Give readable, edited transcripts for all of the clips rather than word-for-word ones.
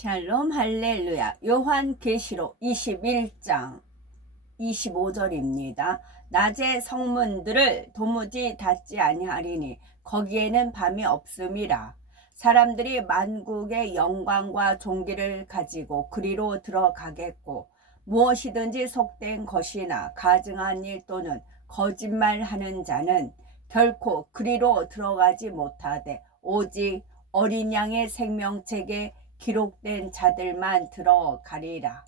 샬롬 할렐루야. 요한계시록 21장 25절입니다. 낮에 성문들을 도무지 닫지 아니하리니 거기에는 밤이 없음이라. 사람들이 만국의 영광과 존귀를 가지고 그리로 들어가겠고 무엇이든지 속된 것이나 가증한 일 또는 거짓말하는 자는 결코 그리로 들어가지 못하되 오직 어린 양의 생명책에 기록된 자들만 들어가리라.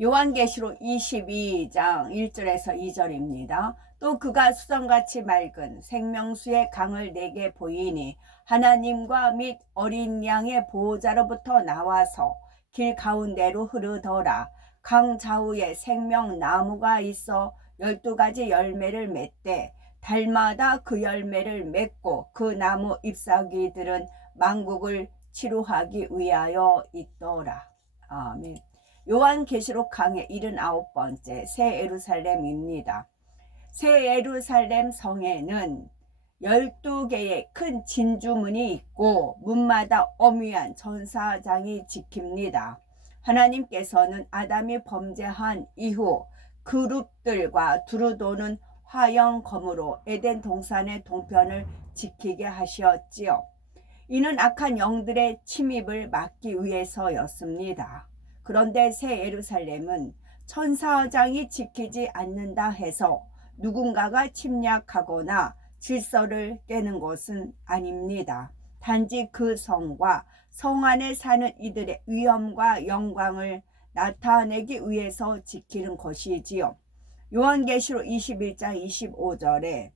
요한계시록 22장 1절에서 2절입니다. 또 그가 수정같이 맑은 생명수의 강을 내게 보이니 하나님과 및 어린 양의 보호자로부터 나와서 길 가운데로 흐르더라. 강 좌우에 생명나무가 있어 12가지 열매를 맺되 달마다 그 열매를 맺고 그 나무 잎사귀들은 만국을 치료하기 위하여 있더라. 아멘. 요한계시록 강의 79번째 새 예루살렘입니다. 새 예루살렘 성에는 12개의 큰 진주문이 있고 문마다 어미한 천사장이 지킵니다. 하나님께서는 아담이 범죄한 이후 그룹들과 두루 도는 화영검으로 에덴 동산의 동편을 지키게 하셨지요. 이는 악한 영들의 침입을 막기 위해서였습니다. 그런데 새 예루살렘은 천사장이 지키지 않는다 해서 누군가가 침략하거나 질서를 깨는 것은 아닙니다. 단지 그 성과 성 안에 사는 이들의 위엄과 영광을 나타내기 위해서 지키는 것이지요. 요한계시록 21장 25절에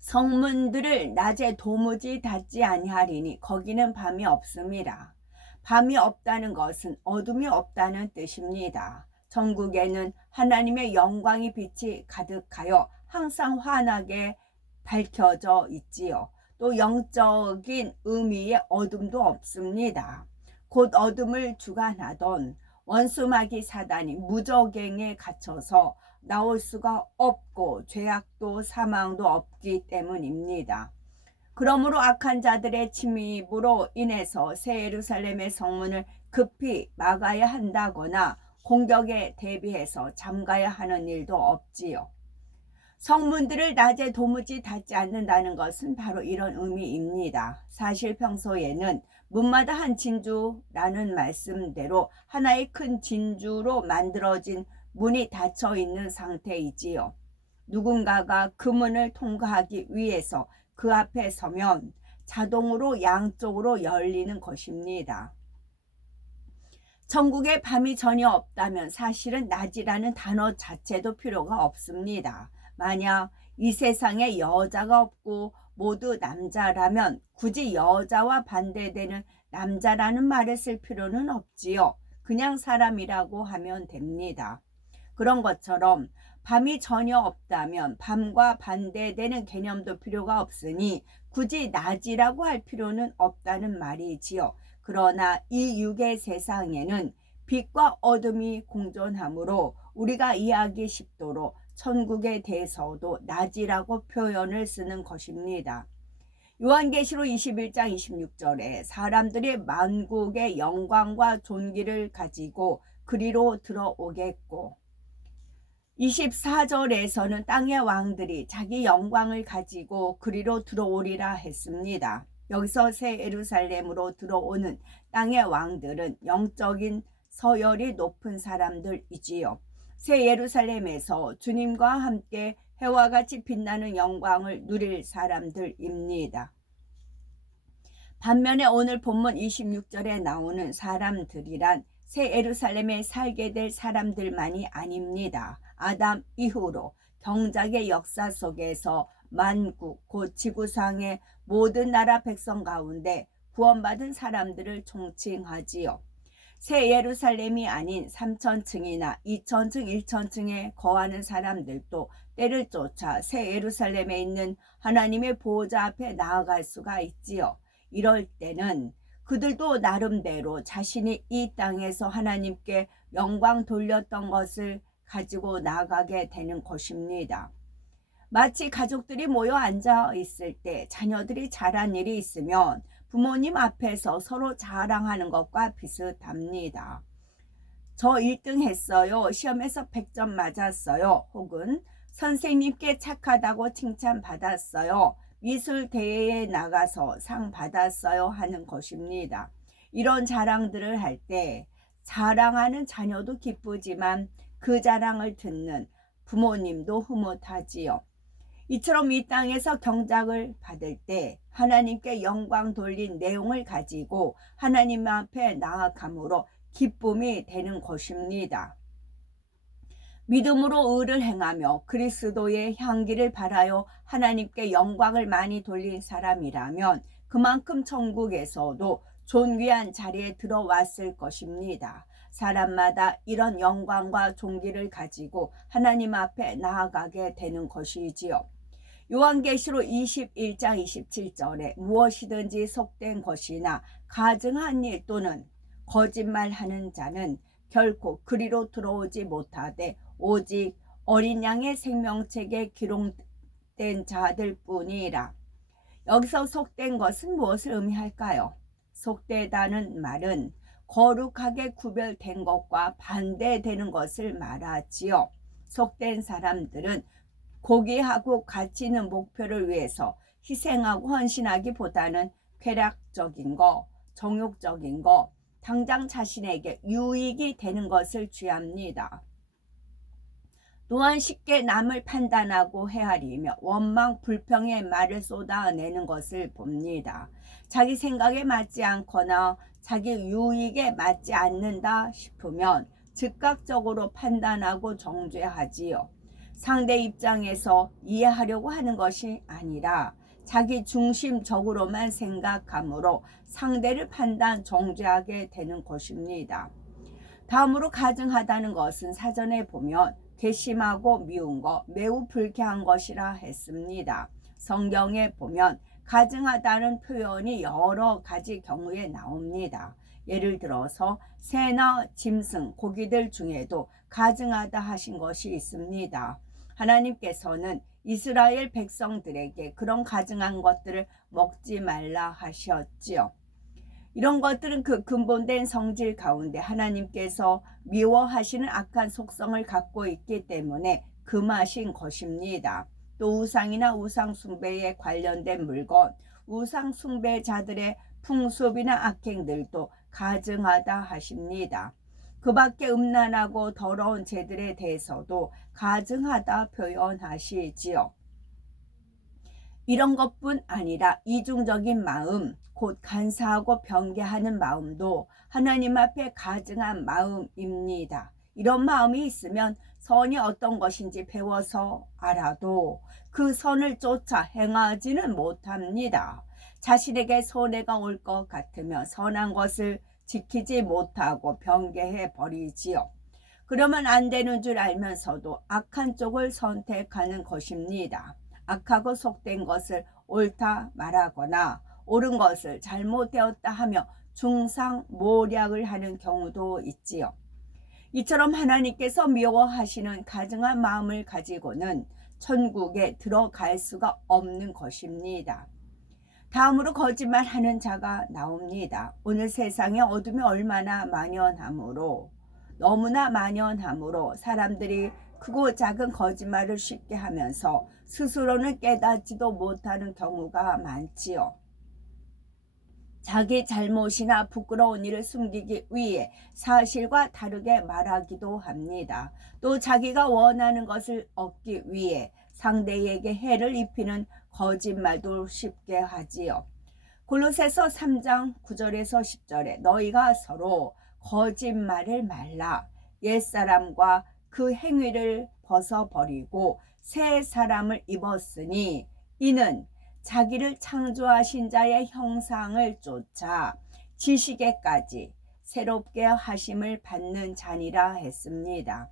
성문들을 낮에 도무지 닫지 아니하리니 거기는 밤이 없음이라. 밤이 없다는 것은 어둠이 없다는 뜻입니다. 천국에는 하나님의 영광의 빛이 가득하여 항상 환하게 밝혀져 있지요. 또 영적인 의미의 어둠도 없습니다. 곧 어둠을 주관하던 원수마귀 사단이 무저갱에 갇혀서 나올 수가 없고 죄악도 사망도 없기 때문입니다. 그러므로 악한 자들의 침입으로 인해서 새 예루살렘의 성문을 급히 막아야 한다거나 공격에 대비해서 잠가야 하는 일도 없지요. 성문들을 낮에 도무지 닫지 않는다는 것은 바로 이런 의미입니다. 사실 평소에는 문마다 한 진주라는 말씀대로 하나의 큰 진주로 만들어진 문이 닫혀 있는 상태이지요. 누군가가 그 문을 통과하기 위해서 그 앞에 서면 자동으로 양쪽으로 열리는 것입니다. 천국에 밤이 전혀 없다면 사실은 낮이라는 단어 자체도 필요가 없습니다. 만약 이 세상에 여자가 없고 모두 남자라면 굳이 여자와 반대되는 남자라는 말을 쓸 필요는 없지요. 그냥 사람이라고 하면 됩니다. 그런 것처럼 밤이 전혀 없다면 밤과 반대되는 개념도 필요가 없으니 굳이 낮이라고 할 필요는 없다는 말이지요. 그러나 이 육의 세상에는 빛과 어둠이 공존하므로 우리가 이해하기 쉽도록 천국에 대해서도 낮이라고 표현을 쓰는 것입니다. 요한계시록 21장 26절에 사람들이 만국의 영광과 존귀를 가지고 그리로 들어오겠고 24절에서는 땅의 왕들이 자기 영광을 가지고 그리로 들어오리라 했습니다. 여기서 새 예루살렘으로 들어오는 땅의 왕들은 영적인 서열이 높은 사람들이지요. 새 예루살렘에서 주님과 함께 해와 같이 빛나는 영광을 누릴 사람들입니다. 반면에 오늘 본문 26절에 나오는 사람들이란 새 예루살렘에 살게 될 사람들만이 아닙니다. 아담 이후로 경작의 역사 속에서 만국 곧 지구상의 모든 나라 백성 가운데 구원받은 사람들을 총칭하지요. 새 예루살렘이 아닌 3천층이나 2천층, 1천층에 거하는 사람들도 때를 쫓아 새 예루살렘에 있는 하나님의 보호자 앞에 나아갈 수가 있지요. 이럴 때는 그들도 나름대로 자신이 이 땅에서 하나님께 영광 돌렸던 것을 가지고 나가게 되는 것입니다. 마치 가족들이 모여 앉아 있을 때 자녀들이 잘한 일이 있으면 부모님 앞에서 서로 자랑하는 것과 비슷합니다. 저 1등 했어요. 시험에서 100점 맞았어요. 혹은 선생님께 착하다고 칭찬받았어요. 미술 대회에 나가서 상 받았어요 하는 것입니다. 이런 자랑들을 할 때 자랑하는 자녀도 기쁘지만 그 자랑을 듣는 부모님도 흐뭇하지요. 이처럼 이 땅에서 경작을 받을 때 하나님께 영광 돌린 내용을 가지고 하나님 앞에 나아감으로 기쁨이 되는 것입니다. 믿음으로 의를 행하며 그리스도의 향기를 바라여 하나님께 영광을 많이 돌린 사람이라면 그만큼 천국에서도 존귀한 자리에 들어왔을 것입니다. 사람마다 이런 영광과 존귀를 가지고 하나님 앞에 나아가게 되는 것이지요. 요한계시록 21장 27절에 무엇이든지 속된 것이나 가증한 일 또는 거짓말하는 자는 결코 그리로 들어오지 못하되 오직 어린 양의 생명책에 기록된 자들 뿐이라. 여기서 속된 것은 무엇을 의미할까요? 속되다는 말은 거룩하게 구별된 것과 반대되는 것을 말하지요. 속된 사람들은 고귀하고 가치 있는 목표를 위해서 희생하고 헌신하기보다는 쾌락적인 거, 정욕적인 거, 당장 자신에게 유익이 되는 것을 취합니다. 또한 쉽게 남을 판단하고 헤아리며 원망, 불평의 말을 쏟아내는 것을 봅니다. 자기 생각에 맞지 않거나 자기 유익에 맞지 않는다 싶으면 즉각적으로 판단하고 정죄하지요. 상대 입장에서 이해하려고 하는 것이 아니라 자기 중심적으로만 생각하므로 상대를 판단, 정죄하게 되는 것입니다. 다음으로 가증하다는 것은 사전에 보면 괘씸하고 미운 것, 매우 불쾌한 것이라 했습니다. 성경에 보면 가증하다는 표현이 여러 가지 경우에 나옵니다. 예를 들어서 새나 짐승, 고기들 중에도 가증하다 하신 것이 있습니다. 하나님께서는 이스라엘 백성들에게 그런 가증한 것들을 먹지 말라 하셨지요. 이런 것들은 그 근본된 성질 가운데 하나님께서 미워하시는 악한 속성을 갖고 있기 때문에 금하신 것입니다. 또 우상이나 우상 숭배에 관련된 물건, 우상 숭배자들의 풍습이나 악행들도 가증하다 하십니다. 그 밖에 음란하고 더러운 죄들에 대해서도 가증하다 표현하시지요. 이런 것뿐 아니라 이중적인 마음, 곧 간사하고 변개하는 마음도 하나님 앞에 가증한 마음입니다. 이런 마음이 있으면 선이 어떤 것인지 배워서 알아도 그 선을 쫓아 행하지는 못합니다. 자신에게 손해가 올 것 같으면 선한 것을 지키지 못하고 변개해 버리지요. 그러면 안 되는 줄 알면서도 악한 쪽을 선택하는 것입니다. 악하고 속된 것을 옳다 말하거나 옳은 것을 잘못되었다 하며 중상모략을 하는 경우도 있지요. 이처럼 하나님께서 미워하시는 가증한 마음을 가지고는 천국에 들어갈 수가 없는 것입니다. 다음으로 거짓말하는 자가 나옵니다. 오늘 세상에 어둠이 얼마나 만연하므로 너무나 만연하므로 사람들이 크고 작은 거짓말을 쉽게 하면서 스스로는 깨닫지도 못하는 경우가 많지요. 자기 잘못이나 부끄러운 일을 숨기기 위해 사실과 다르게 말하기도 합니다. 또 자기가 원하는 것을 얻기 위해 상대에게 해를 입히는 거짓말도 쉽게 하지요. 골로새서 3장 9절에서 10절에 너희가 서로 거짓말을 말라. 옛사람과 그 행위를 벗어버리고 새 사람을 입었으니 이는 자기를 창조하신 자의 형상을 쫓아 지식에까지 새롭게 하심을 받는 자니라 했습니다.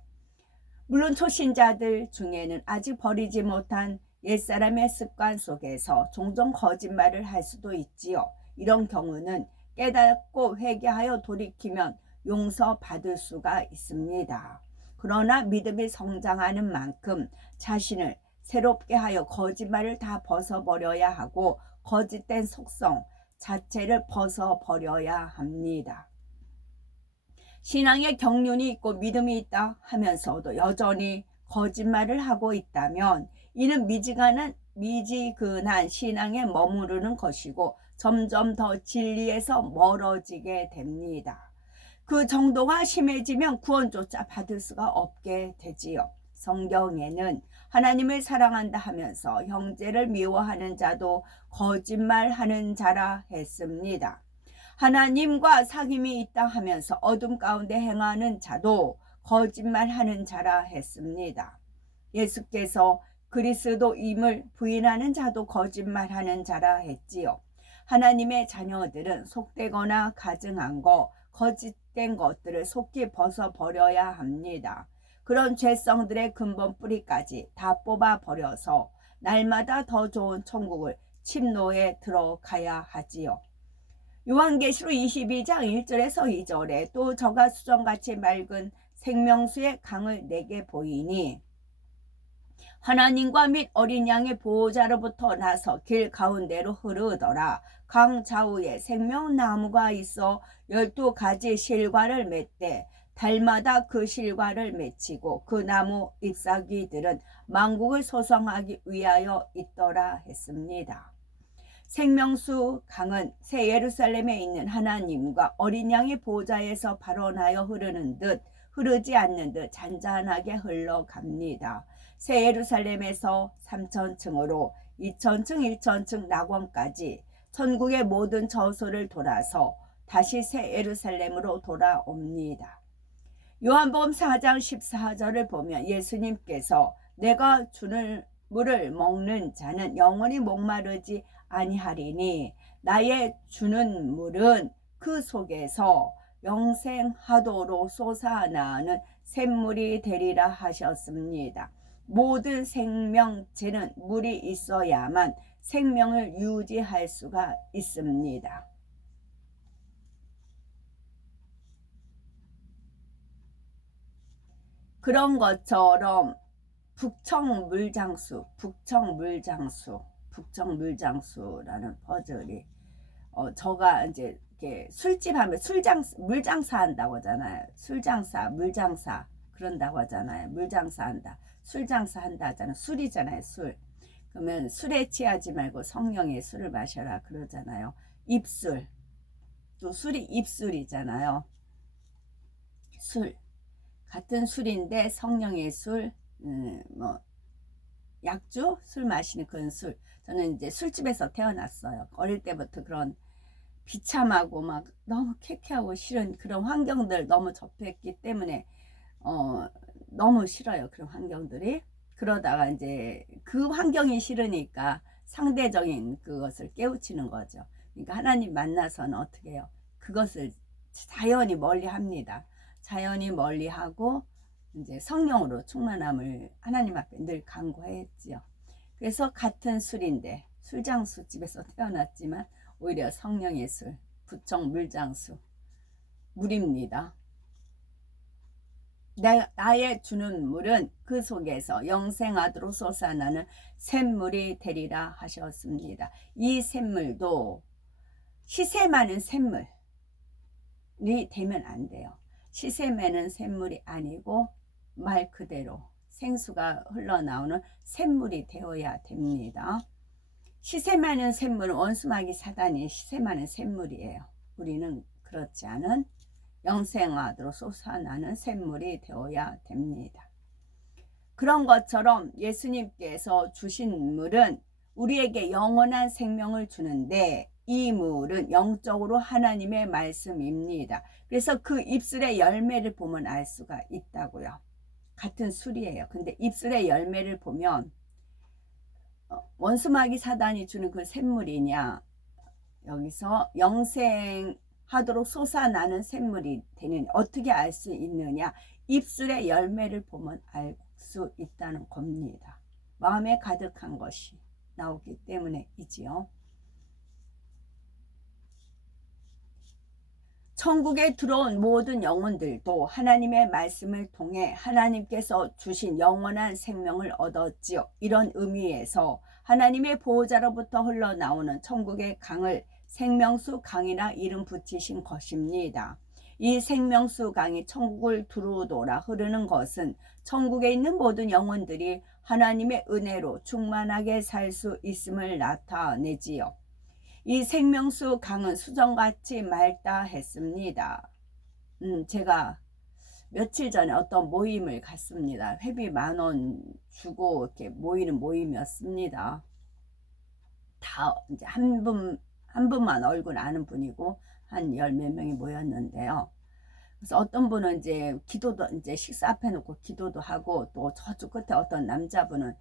물론 초신자들 중에는 아직 버리지 못한 옛사람의 습관 속에서 종종 거짓말을 할 수도 있지요. 이런 경우는 깨닫고 회개하여 돌이키면 용서받을 수가 있습니다. 그러나 믿음이 성장하는 만큼 자신을 새롭게 하여 거짓말을 다 벗어버려야 하고 거짓된 속성 자체를 벗어버려야 합니다. 신앙에 경륜이 있고 믿음이 있다 하면서도 여전히 거짓말을 하고 있다면 이는 미지근한 신앙에 머무르는 것이고 점점 더 진리에서 멀어지게 됩니다. 그 정도가 심해지면 구원조차 받을 수가 없게 되지요. 성경에는 하나님을 사랑한다 하면서 형제를 미워하는 자도 거짓말하는 자라 했습니다. 하나님과 사귐이 있다 하면서 어둠 가운데 행하는 자도 거짓말하는 자라 했습니다. 예수께서 그리스도임을 부인하는 자도 거짓말하는 자라 했지요. 하나님의 자녀들은 속되거나 가증한 것, 거짓된 것들을 속히 벗어버려야 합니다. 그런 죄성들의 근본 뿌리까지 다 뽑아버려서 날마다 더 좋은 천국을 침노에 들어가야 하지요. 요한계시록 22장 1절에서 2절에 또 저가 수정같이 맑은 생명수의 강을 내게 보이니 하나님과 및 어린 양의 보호자로부터 나서 길 가운데로 흐르더라. 강 좌우에 생명나무가 있어 12가지 실과를 맺되 달마다 그 실과를 맺히고 그 나무 잎사귀들은 만국을 소성하기 위하여 있더라 했습니다. 생명수 강은 새 예루살렘에 있는 하나님과 어린 양의 보호자에서 발원하여 흐르는 듯 흐르지 않는 듯 잔잔하게 흘러갑니다. 새 예루살렘에서 3,000층으로 2,000층 1,000층 낙원까지 천국의 모든 저소를 돌아서 다시 새 예루살렘으로 돌아옵니다. 요한복음 4장 14절을 보면 예수님께서 내가 주는 물을 먹는 자는 영원히 목마르지 아니하리니 나의 주는 물은 그 속에서 영생하도록 솟아나는 샘물이 되리라 하셨습니다. 모든 생명체는 물이 있어야만 생명을 유지할 수가 있습니다. 그런 것처럼 북청물장수라는 퍼즐이 저가 이제 이렇게 술집 하면 물장사 한다고 하잖아요. 물장사 그런다고 하잖아요. 물장사 한다. 술장사 한다 하잖아요. 술이잖아요. 술. 그러면 술에 취하지 말고 성령의 술을 마셔라 그러잖아요. 입술. 또 술이 입술이잖아요. 술. 같은 술인데 성령의 술, 약주? 술 마시는 그런 술. 저는 이제 술집에서 태어났어요. 어릴 때부터 그런 비참하고 막 너무 쾌쾌하고 싫은 그런 환경들 너무 접했기 때문에 너무 싫어요. 그런 환경들이. 그러다가 이제 그 환경이 싫으니까 상대적인 그것을 깨우치는 거죠. 그러니까 하나님 만나서는 어떻게 해요? 그것을 자연히 멀리 합니다. 자연히 멀리하고 이제 성령으로 충만함을 하나님 앞에 늘 간구했지요. 그래서 같은 술인데 술장수집에서 태어났지만 오히려 성령의 술, 부청 물장수, 물입니다. 나의 주는 물은 그 속에서 영생하도록 솟아나는 샘물이 되리라 하셨습니다. 이 샘물도 시세 많은 샘물이 되면 안 돼요. 시세 많은 샘물이 아니고 말 그대로 생수가 흘러나오는 샘물이 되어야 됩니다. 시세 많은 샘물은 원수마귀 사단이 시세 많은 샘물이에요. 우리는 그렇지 않은 영생하도록 솟아나는 샘물이 되어야 됩니다. 그런 것처럼 예수님께서 주신 물은 우리에게 영원한 생명을 주는데 이 물은 영적으로 하나님의 말씀입니다. 그래서 그 입술의 열매를 보면 알 수가 있다고요. 같은 술이에요. 근데 입술의 열매를 보면 원수마귀 사단이 주는 그 샘물이냐, 여기서 영생하도록 솟아나는 샘물이 되는, 어떻게 알 수 있느냐, 입술의 열매를 보면 알 수 있다는 겁니다. 마음에 가득한 것이 나오기 때문이지요. 천국에 들어온 모든 영혼들도 하나님의 말씀을 통해 하나님께서 주신 영원한 생명을 얻었지요. 이런 의미에서 하나님의 보호자로부터 흘러나오는 천국의 강을 생명수 강이라 이름 붙이신 것입니다. 이 생명수 강이 천국을 두루도라 흐르는 것은 천국에 있는 모든 영혼들이 하나님의 은혜로 충만하게 살 수 있음을 나타내지요. 이 생명수 강은 수정같이 맑다 했습니다. 제가 며칠 전에 어떤 모임을 갔습니다. 회비 10,000원 주고 이렇게 모이는 모임이었습니다. 다 이제 한 분만 얼굴 아는 분이고 한 10몇 명이 모였는데요. 그래서 어떤 분은 이제 기도도 이제 식사 앞에 놓고 기도도 하고, 또 저쪽 끝에 어떤 남자분은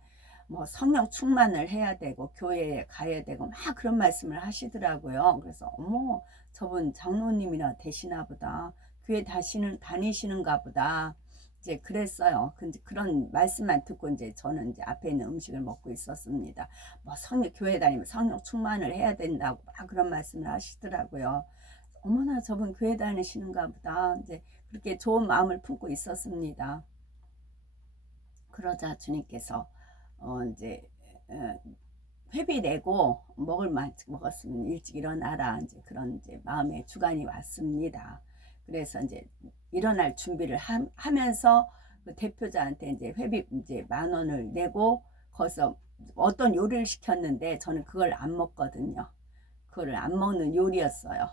뭐 성령 충만을 해야 되고 교회에 가야 되고 막 그런 말씀을 하시더라고요. 그래서 어머, 저분 장로님이나 되시나 보다, 교회 다니시는가 보다 이제 그랬어요. 근데 그런 말씀만 듣고 이제 저는 이제 앞에 있는 음식을 먹고 있었습니다. 뭐 교회 다니면 성령 충만을 해야 된다고 막 그런 말씀을 하시더라고요. 어머나, 저분 교회 다니시는가 보다 이제 그렇게 좋은 마음을 품고 있었습니다. 그러자 주님께서 이제 회비 내고 먹을 만큼 먹었으면 일찍 일어나라, 이제 그런 이제 마음의 주관이 왔습니다. 그래서 이제 일어날 준비를 하면서 그 대표자한테 이제 회비 이제 10,000원을 내고 거기서 어떤 요리를 시켰는데 저는 그걸 안 먹거든요. 그걸 안 먹는 요리였어요.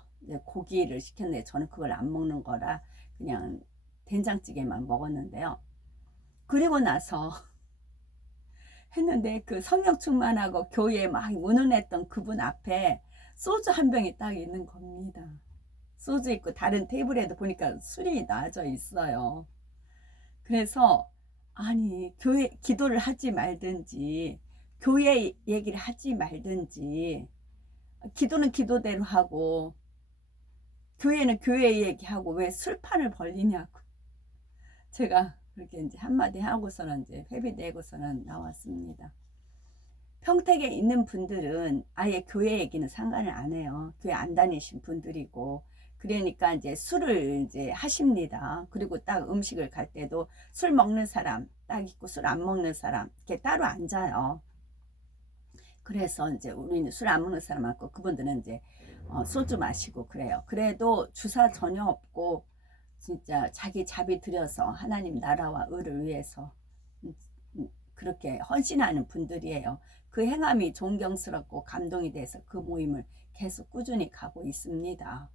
고기를 시켰는데 저는 그걸 안 먹는 거라 그냥 된장찌개만 먹었는데요. 그리고 나서 했는데 그 성령 충만하고 교회에 막 운운했던 그분 앞에 소주 한 병이 딱 있는 겁니다. 소주 있고 다른 테이블에도 보니까 술이 놔져 있어요. 그래서 아니, 교회 기도를 하지 말든지 교회 얘기를 하지 말든지, 기도는 기도대로 하고 교회는 교회 얘기하고 왜 술판을 벌리냐고 제가 그렇게 이제 한마디 하고서는 이제 회비 내고서는 나왔습니다. 평택에 있는 분들은 아예 교회 얘기는 상관을 안 해요. 교회 안 다니신 분들이고, 그러니까 이제 술을 이제 하십니다. 그리고 딱 음식을 갈 때도 술 먹는 사람 딱 있고 술 안 먹는 사람 이렇게 따로 앉아요. 그래서 이제 우리는 술 안 먹는 사람 많고 그분들은 이제 소주 마시고 그래요. 그래도 주사 전혀 없고 진짜 자기 자비 들여서 하나님 나라와 의를 위해서 그렇게 헌신하는 분들이에요. 그 행함이 존경스럽고 감동이 돼서 그 모임을 계속 꾸준히 가고 있습니다.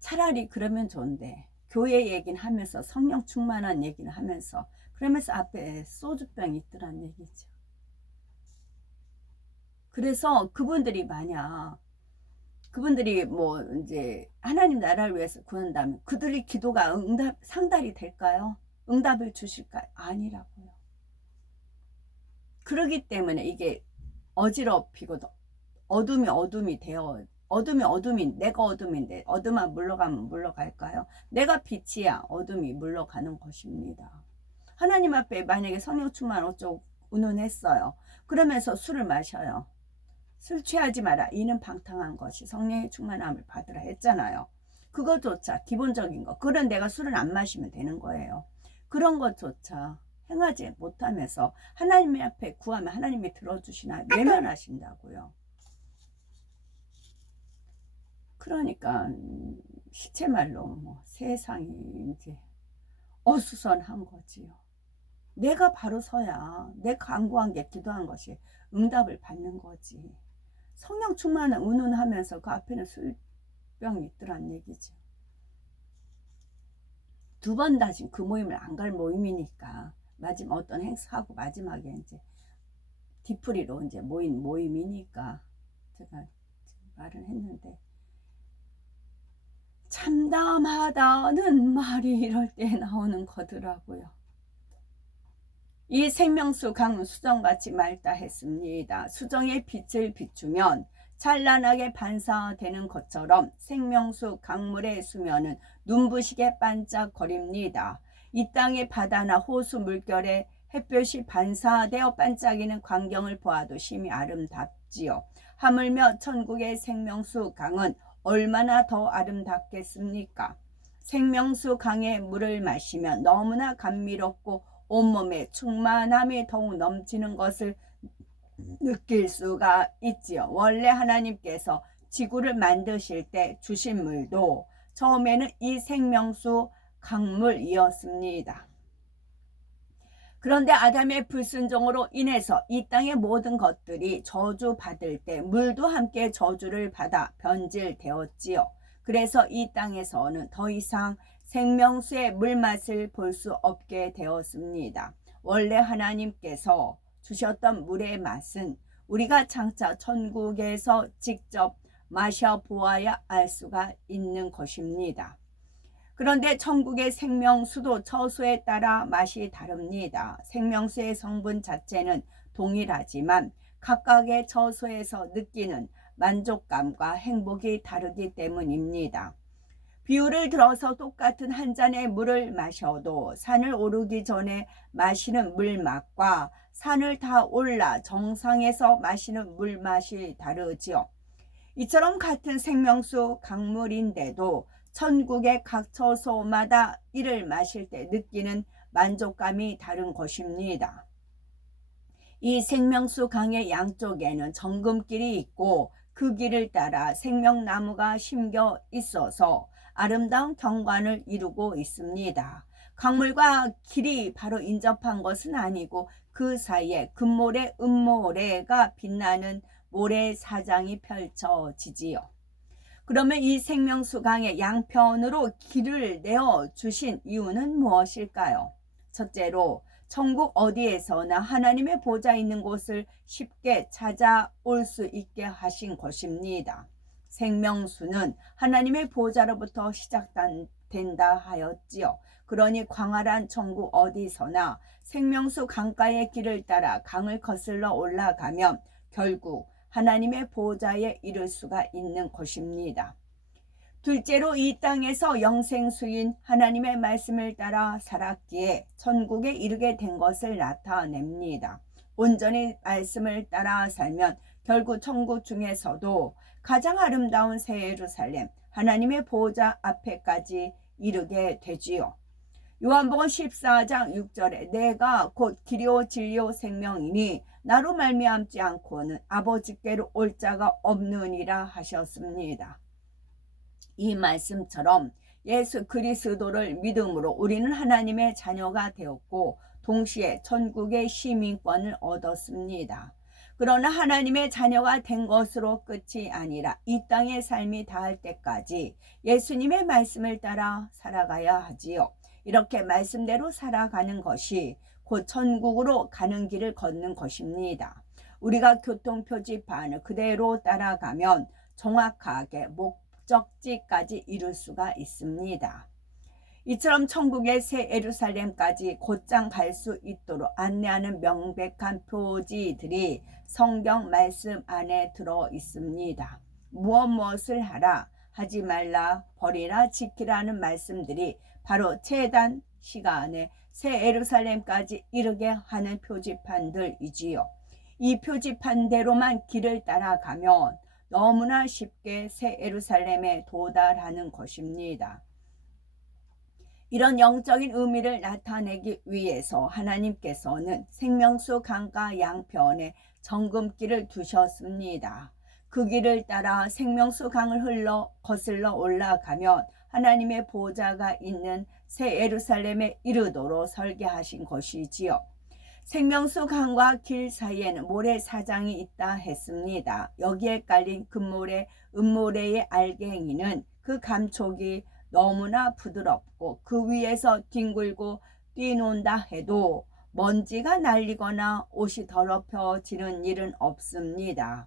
차라리 그러면 좋은데 교회 얘기는 하면서 성령 충만한 얘기는 하면서 그러면서 앞에 소주병이 있더란 얘기죠. 그래서 그분들이 만약 그분들이 뭐 이제 하나님 나라를 위해서 구한다면 그들의 기도가 상달이 될까요? 응답을 주실까요? 아니라고요. 그러기 때문에 이게 어지럽히고 어둠이 되어, 어둠이 내가 어둠인데 어둠만 물러가면 물러갈까요? 내가 빛이야 어둠이 물러가는 것입니다. 하나님 앞에 만약에 성령 충만 어쩌고 운운했어요. 그러면서 술을 마셔요. 술 취하지 마라. 이는 방탕한 것이 성령의 충만함을 받으라 했잖아요. 그것조차 기본적인 거. 그런 내가 술을 안 마시면 되는 거예요. 그런 것조차 행하지 못하면서 하나님 앞에 구하면 하나님이 들어주시나 외면하신다고요. 그러니까 시체말로 뭐 세상이 이제 어수선한 거지요. 내가 바로 서야 내 간구한 게 기도한 것이 응답을 받는 거지. 성령 충만한 운운하면서 그 앞에는 술병이 있더란 얘기죠. 2번 다시 그 모임을 안 갈 모임이니까 마지막 어떤 행사하고 마지막에 이제 뒤풀이로 이제 모인 모임이니까 제가 말을 했는데, 참담하다는 말이 이럴 때 나오는 거더라고요. 이 생명수 강은 수정같이 맑다 했습니다. 수정의 빛을 비추면 찬란하게 반사되는 것처럼 생명수 강물의 수면은 눈부시게 반짝거립니다. 이 땅의 바다나 호수 물결에 햇볕이 반사되어 반짝이는 광경을 보아도 심히 아름답지요. 하물며 천국의 생명수 강은 얼마나 더 아름답겠습니까? 생명수 강의 물을 마시면 너무나 감미롭고 온몸에 충만함이 더욱 넘치는 것을 느낄 수가 있지요. 원래 하나님께서 지구를 만드실 때 주신 물도 처음에는 이 생명수 강물이었습니다. 그런데 아담의 불순종으로 인해서 이 땅의 모든 것들이 저주받을 때 물도 함께 저주를 받아 변질되었지요. 그래서 이 땅에서는 더 이상 생명수의 물맛을 볼 수 없게 되었습니다. 원래 하나님께서 주셨던 물의 맛은 우리가 장차 천국에서 직접 마셔보아야 알 수가 있는 것입니다. 그런데 천국의 생명수도 처소에 따라 맛이 다릅니다. 생명수의 성분 자체는 동일하지만 각각의 처소에서 느끼는 만족감과 행복이 다르기 때문입니다. 비유를 들어서 똑같은 한 잔의 물을 마셔도 산을 오르기 전에 마시는 물맛과 산을 다 올라 정상에서 마시는 물맛이 다르지요. 이처럼 같은 생명수 강물인데도 천국의 각 처소마다 이를 마실 때 느끼는 만족감이 다른 것입니다. 이 생명수 강의 양쪽에는 정금길이 있고 그 길을 따라 생명나무가 심겨 있어서 아름다운 경관을 이루고 있습니다. 강물과 길이 바로 인접한 것은 아니고 그 사이에 금모래, 은모래가 빛나는 모래사장이 펼쳐지지요. 그러면 이 생명수 강의 양편으로 길을 내어 주신 이유는 무엇일까요? 첫째로 천국 어디에서나 하나님의 보좌 있는 곳을 쉽게 찾아올 수 있게 하신 것입니다. 생명수는 하나님의 보좌로부터 시작된다 하였지요. 그러니 광활한 천국 어디서나 생명수 강가의 길을 따라 강을 거슬러 올라가면 결국 하나님의 보좌에 이를 수가 있는 것입니다. 둘째로 이 땅에서 영생수인 하나님의 말씀을 따라 살았기에 천국에 이르게 된 것을 나타냅니다. 온전히 말씀을 따라 살면 결국 천국 중에서도 가장 아름다운 새 예루살렘 하나님의 보좌 앞에까지 이르게 되지요. 요한복음 14장 6절에 내가 곧 길이요 진리요 생명이니 나로 말미암지 않고는 아버지께로 올 자가 없느니라 하셨습니다. 이 말씀처럼 예수 그리스도를 믿음으로 우리는 하나님의 자녀가 되었고 동시에 천국의 시민권을 얻었습니다. 그러나 하나님의 자녀가 된 것으로 끝이 아니라 이 땅의 삶이 닿을 때까지 예수님의 말씀을 따라 살아가야 하지요. 이렇게 말씀대로 살아가는 것이 곧 천국으로 가는 길을 걷는 것입니다. 우리가 교통표지판을 그대로 따라가면 정확하게 목적지까지 이룰 수가 있습니다. 이처럼 천국의 새 예루살렘까지 곧장 갈 수 있도록 안내하는 명백한 표지들이 성경 말씀 안에 들어 있습니다. 무엇을 하라, 하지 말라, 버리라, 지키라는 말씀들이 바로 제단 시간에 새 예루살렘까지 이르게 하는 표지판들이지요. 이 표지판대로만 길을 따라가면 너무나 쉽게 새 예루살렘에 도달하는 것입니다. 이런 영적인 의미를 나타내기 위해서 하나님께서는 생명수 강가 양편에 정금길을 두셨습니다. 그 길을 따라 생명수 강을 거슬러 올라가면 하나님의 보좌가 있는 새 예루살렘에 이르도록 설계하신 것이지요. 생명수 강과 길 사이에는 모래사장이 있다 했습니다. 여기에 깔린 금모래, 은모래의 알갱이는 그 감촉이 너무나 부드럽고 그 위에서 뒹굴고 뛰논다 해도 먼지가 날리거나 옷이 더럽혀지는 일은 없습니다.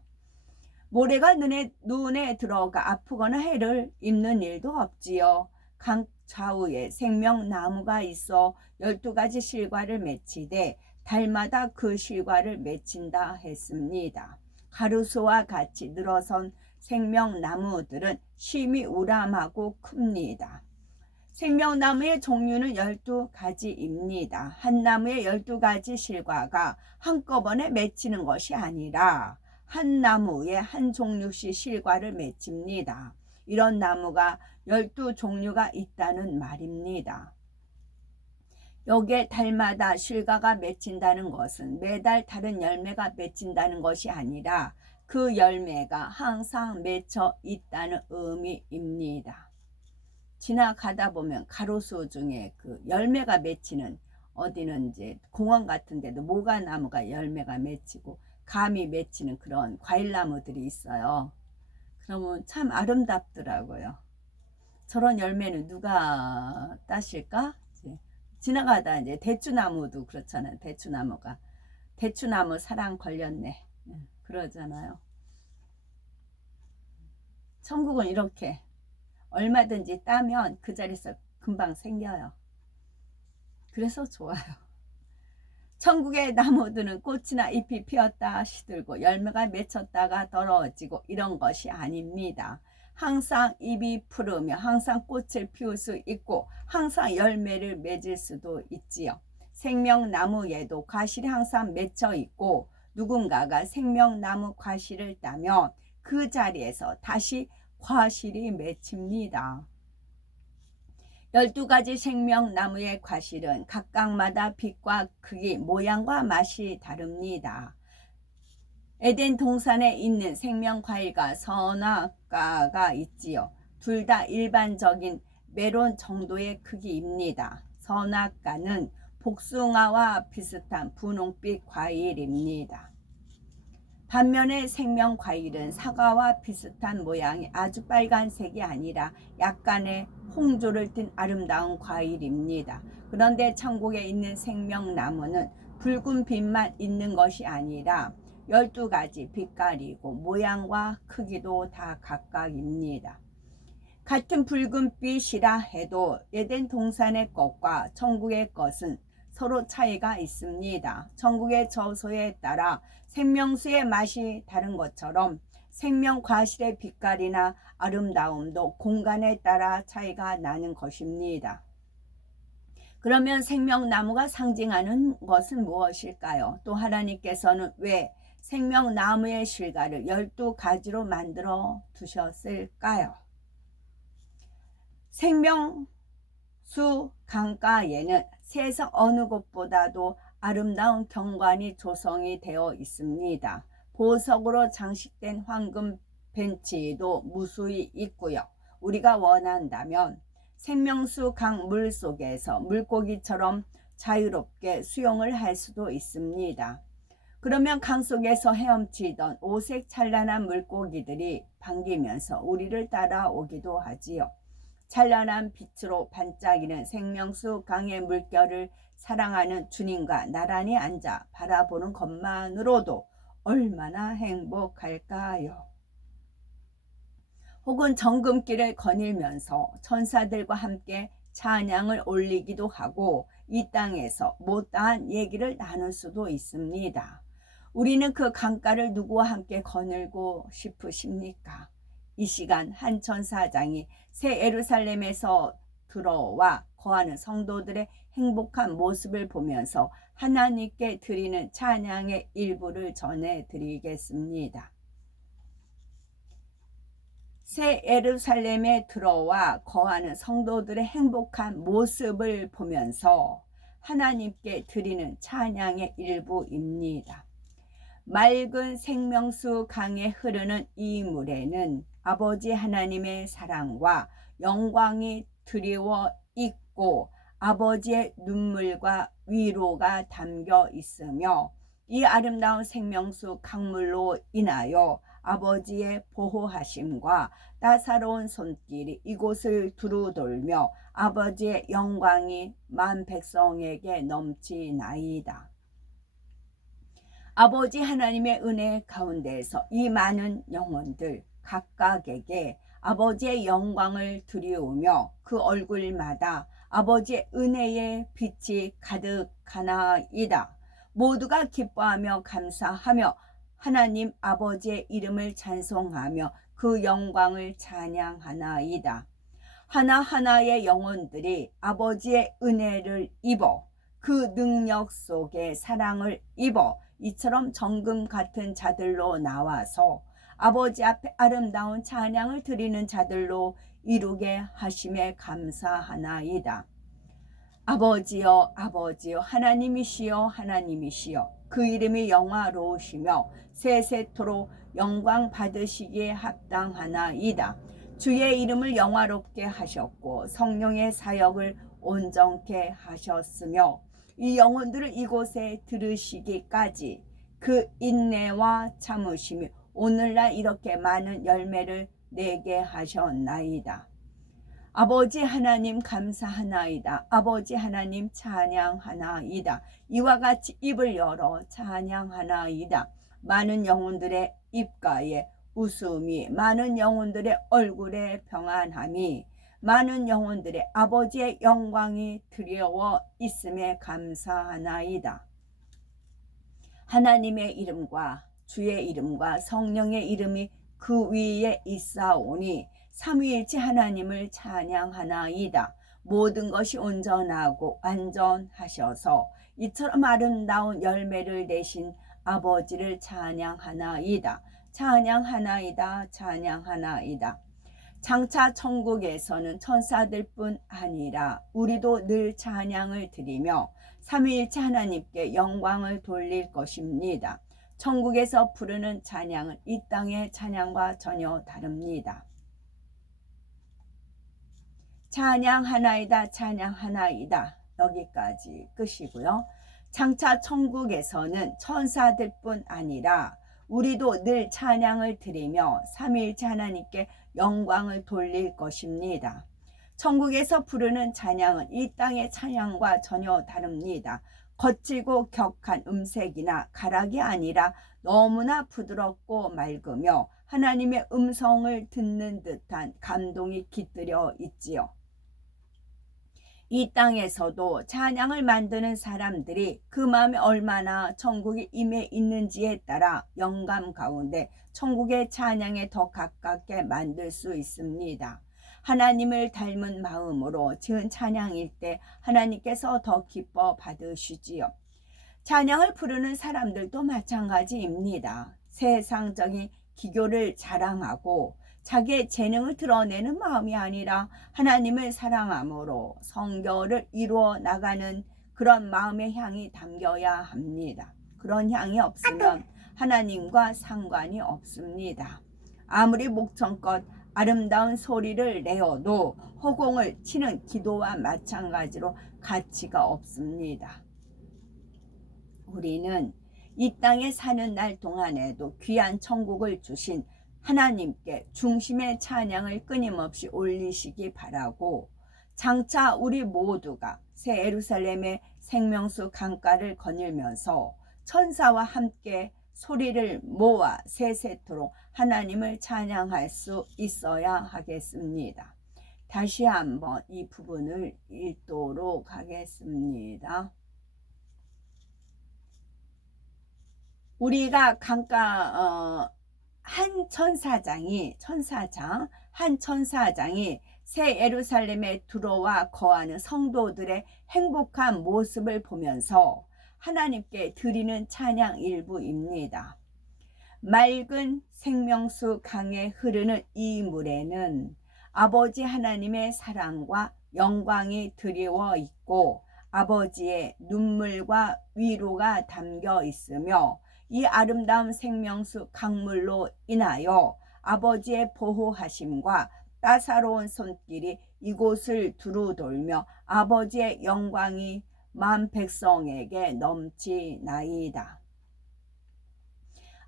모래가 눈에 들어가 아프거나 해를 입는 일도 없지요. 강 좌우에 생명나무가 있어 12가지 실과를 맺히되 달마다 그 실과를 맺힌다 했습니다. 가루수와 같이 늘어선 생명나무들은 심히 우람하고 큽니다. 생명나무의 종류는 12가지입니다. 한 나무에 12가지 실과가 한꺼번에 맺히는 것이 아니라 한 나무에 한 종류씩 실과를 맺힙니다. 이런 나무가 12종류가 있다는 말입니다. 여기에 달마다 실과가 맺힌다는 것은 매달 다른 열매가 맺힌다는 것이 아니라 그 열매가 항상 맺혀 있다는 의미입니다. 지나가다 보면 가로수 중에 그 열매가 맺히는, 어디는 이제 공원 같은 데도 모과나무가 열매가 맺히고 감이 맺히는 그런 과일나무들이 있어요. 그러면 참 아름답더라고요. 저런 열매는 누가 따실까? 지나가다 이제 대추나무도 그렇잖아요. 대추나무 사랑 걸렸네, 그러잖아요. 천국은 이렇게 얼마든지 따면 그 자리에서 금방 생겨요. 그래서 좋아요. 천국의 나무들은 꽃이나 잎이 피었다 시들고 열매가 맺혔다가 떨어지고 이런 것이 아닙니다. 항상 잎이 푸르며 항상 꽃을 피울 수 있고 항상 열매를 맺을 수도 있지요. 생명나무에도 과실이 항상 맺혀 있고 누군가가 생명나무 과실을 따면 그 자리에서 다시 과실이 맺힙니다. 12가지 생명나무의 과실은 각각마다 빛과 크기, 모양과 맛이 다릅니다. 에덴 동산에 있는 생명과일과 선악과가 있지요. 둘 다 일반적인 메론 정도의 크기입니다. 선악과는 복숭아와 비슷한 분홍빛 과일입니다. 반면에 생명과일은 사과와 비슷한 모양이 아주 빨간색이 아니라 약간의 홍조를 띤 아름다운 과일입니다. 그런데 천국에 있는 생명나무는 붉은 빛만 있는 것이 아니라 12가지 빛깔이고 모양과 크기도 다 각각입니다. 같은 붉은빛이라 해도 에덴 동산의 것과 천국의 것은 서로 차이가 있습니다. 천국의 저소에 따라 생명수의 맛이 다른 것처럼 생명과실의 빛깔이나 아름다움도 공간에 따라 차이가 나는 것입니다. 그러면 생명나무가 상징하는 것은 무엇일까요? 또 하나님께서는 왜 생명나무의 실과를 12가지로 만들어 두셨을까요? 생명수 강가에는 세상 어느 곳보다도 아름다운 경관이 조성이 되어 있습니다. 보석으로 장식된 황금 벤치도 무수히 있고요. 우리가 원한다면 생명수 강 물 속에서 물고기처럼 자유롭게 수영을 할 수도 있습니다. 그러면 강 속에서 헤엄치던 오색 찬란한 물고기들이 반기면서 우리를 따라오기도 하지요. 찬란한 빛으로 반짝이는 생명수 강의 물결을 사랑하는 주님과 나란히 앉아 바라보는 것만으로도 얼마나 행복할까요? 혹은 정금길을 거닐면서 천사들과 함께 찬양을 올리기도 하고 이 땅에서 못다한 얘기를 나눌 수도 있습니다. 우리는 그 강가를 누구와 함께 거닐고 싶으십니까? 이 시간 한 천사장이 새 예루살렘에서 들어와 거하는 성도들의 행복한 모습을 보면서 하나님께 드리는 찬양의 일부를 전해드리겠습니다. 새 예루살렘에 들어와 거하는 성도들의 행복한 모습을 보면서 하나님께 드리는 찬양의 일부입니다. 맑은 생명수 강에 흐르는 이 물에는 아버지 하나님의 사랑과 영광이 드리워 있고 아버지의 눈물과 위로가 담겨 있으며 이 아름다운 생명수 강물로 인하여 아버지의 보호하심과 따사로운 손길이 이곳을 두루 돌며 아버지의 영광이 만 백성에게 넘치나이다. 아버지 하나님의 은혜 가운데에서 이 많은 영혼들 각각에게 아버지의 영광을 드리우며 그 얼굴마다 아버지의 은혜의 빛이 가득하나이다. 모두가 기뻐하며 감사하며 하나님 아버지의 이름을 찬송하며 그 영광을 찬양하나이다. 하나하나의 영혼들이 아버지의 은혜를 입어 그 능력 속에 사랑을 입어 이처럼 정금 같은 자들로 나와서 아버지 앞에 아름다운 찬양을 드리는 자들로 이루게 하심에 감사하나이다. 아버지여 아버지여 하나님이시여 하나님이시여 그 이름이 영화로우시며 세세토록 영광 받으시기에 합당하나이다. 주의 이름을 영화롭게 하셨고 성령의 사역을 온전케 하셨으며 이 영혼들을 이곳에 들으시기까지 그 인내와 참으심이 오늘날 이렇게 많은 열매를 내게 하셨나이다. 아버지 하나님 감사하나이다. 아버지 하나님 찬양하나이다. 이와 같이 입을 열어 찬양하나이다. 많은 영혼들의 입가에 웃음이, 많은 영혼들의 얼굴에 평안함이, 많은 영혼들의 아버지의 영광이 드리워 있음에 감사하나이다. 하나님의 이름과 주의 이름과 성령의 이름이 그 위에 있사오니 삼위일체 하나님을 찬양하나이다. 모든 것이 온전하고 완전하셔서 이처럼 아름다운 열매를 내신 아버지를 찬양하나이다. 찬양하나이다. 찬양하나이다. 장차 천국에서는 천사들뿐 아니라 우리도 늘 찬양을 드리며 삼위일체 하나님께 영광을 돌릴 것입니다. 천국에서 부르는 찬양은 이 땅의 찬양과 전혀 다릅니다. 찬양하나이다. 찬양하나이다. 여기까지 끝이고요. 장차 천국에서는 천사들뿐 아니라 우리도 늘 찬양을 드리며 삼위일체 하나님께 영광을 돌릴 것입니다. 천국에서 부르는 찬양은 이 땅의 찬양과 전혀 다릅니다. 거칠고 격한 음색이나 가락이 아니라 너무나 부드럽고 맑으며 하나님의 음성을 듣는 듯한 감동이 깃들여 있지요. 이 땅에서도 찬양을 만드는 사람들이 그 마음에 얼마나 천국이 임해 있는지에 따라 영감 가운데 천국의 찬양에 더 가깝게 만들 수 있습니다. 하나님을 닮은 마음으로 지은 찬양일 때 하나님께서 더 기뻐 받으시지요. 찬양을 부르는 사람들도 마찬가지입니다. 세상적인 기교를 자랑하고 자기의 재능을 드러내는 마음이 아니라 하나님을 사랑함으로 성결을 이루어 나가는 그런 마음의 향이 담겨야 합니다. 그런 향이 없으면 하나님과 상관이 없습니다. 아무리 목청껏 아름다운 소리를 내어도 허공을 치는 기도와 마찬가지로 가치가 없습니다. 우리는 이 땅에 사는 날 동안에도 귀한 천국을 주신 하나님께 중심의 찬양을 끊임없이 올리시기 바라고, 장차 우리 모두가 새 예루살렘의 생명수 강가를 거닐면서 천사와 함께 소리를 모아 세세토록 하나님을 찬양할 수 있어야 하겠습니다. 다시 한번 이 부분을 읽도록 하겠습니다. 우리가 강가 한 천사장이 새 예루살렘에 들어와 거하는 성도들의 행복한 모습을 보면서 하나님께 드리는 찬양 일부입니다. 맑은 생명수 강에 흐르는 이 물에는 아버지 하나님의 사랑과 영광이 드리워 있고 아버지의 눈물과 위로가 담겨 있으며, 이 아름다운 생명수 강물로 인하여 아버지의 보호하심과 따사로운 손길이 이곳을 두루 돌며 아버지의 영광이 만 백성에게 넘치나이다.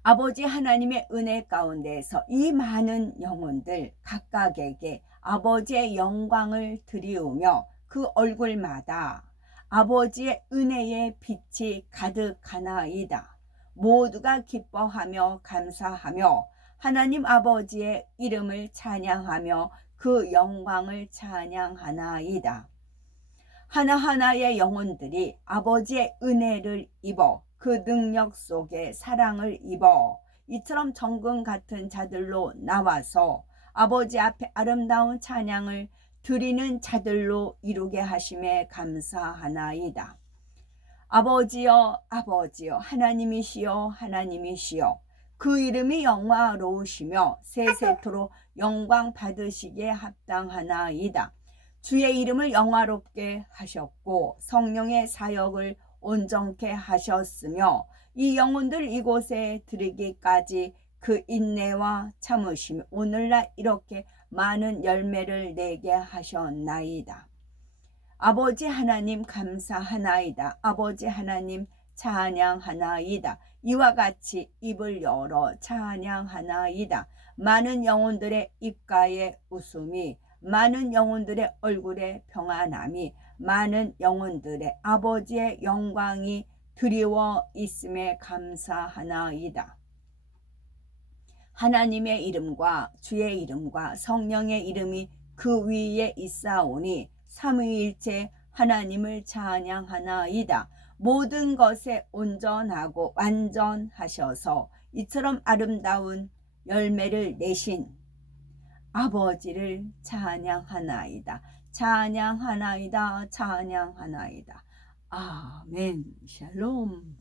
아버지 하나님의 은혜 가운데에서 이 많은 영혼들 각각에게 아버지의 영광을 드리우며 그 얼굴마다 아버지의 은혜의 빛이 가득하나이다. 모두가 기뻐하며 감사하며 하나님 아버지의 이름을 찬양하며 그 영광을 찬양하나이다. 하나하나의 영혼들이 아버지의 은혜를 입어 그 능력 속에 사랑을 입어 이처럼 정금 같은 자들로 나와서 아버지 앞에 아름다운 찬양을 드리는 자들로 이루게 하심에 감사하나이다. 아버지여 아버지여 하나님이시여 하나님이시여 그 이름이 영화로우시며 세세토록 영광 받으시기에 합당하나이다. 주의 이름을 영화롭게 하셨고 성령의 사역을 온전케 하셨으며 이 영혼들 이곳에 들이기까지 그 인내와 참으심이 오늘날 이렇게 많은 열매를 내게 하셨나이다. 아버지 하나님 감사하나이다. 아버지 하나님 찬양하나이다. 이와 같이 입을 열어 찬양하나이다. 많은 영혼들의 입가에 웃음이, 많은 영혼들의 얼굴에 평안함이, 많은 영혼들의 아버지의 영광이 드리워 있음에 감사하나이다. 하나님의 이름과 주의 이름과 성령의 이름이 그 위에 있사오니 삼위일체 하나님을 찬양하나이다. 모든 것에 온전하고 완전하셔서 이처럼 아름다운 열매를 내신 아버지를 찬양하나이다. 찬양하나이다. 찬양하나이다. 아멘. 샬롬.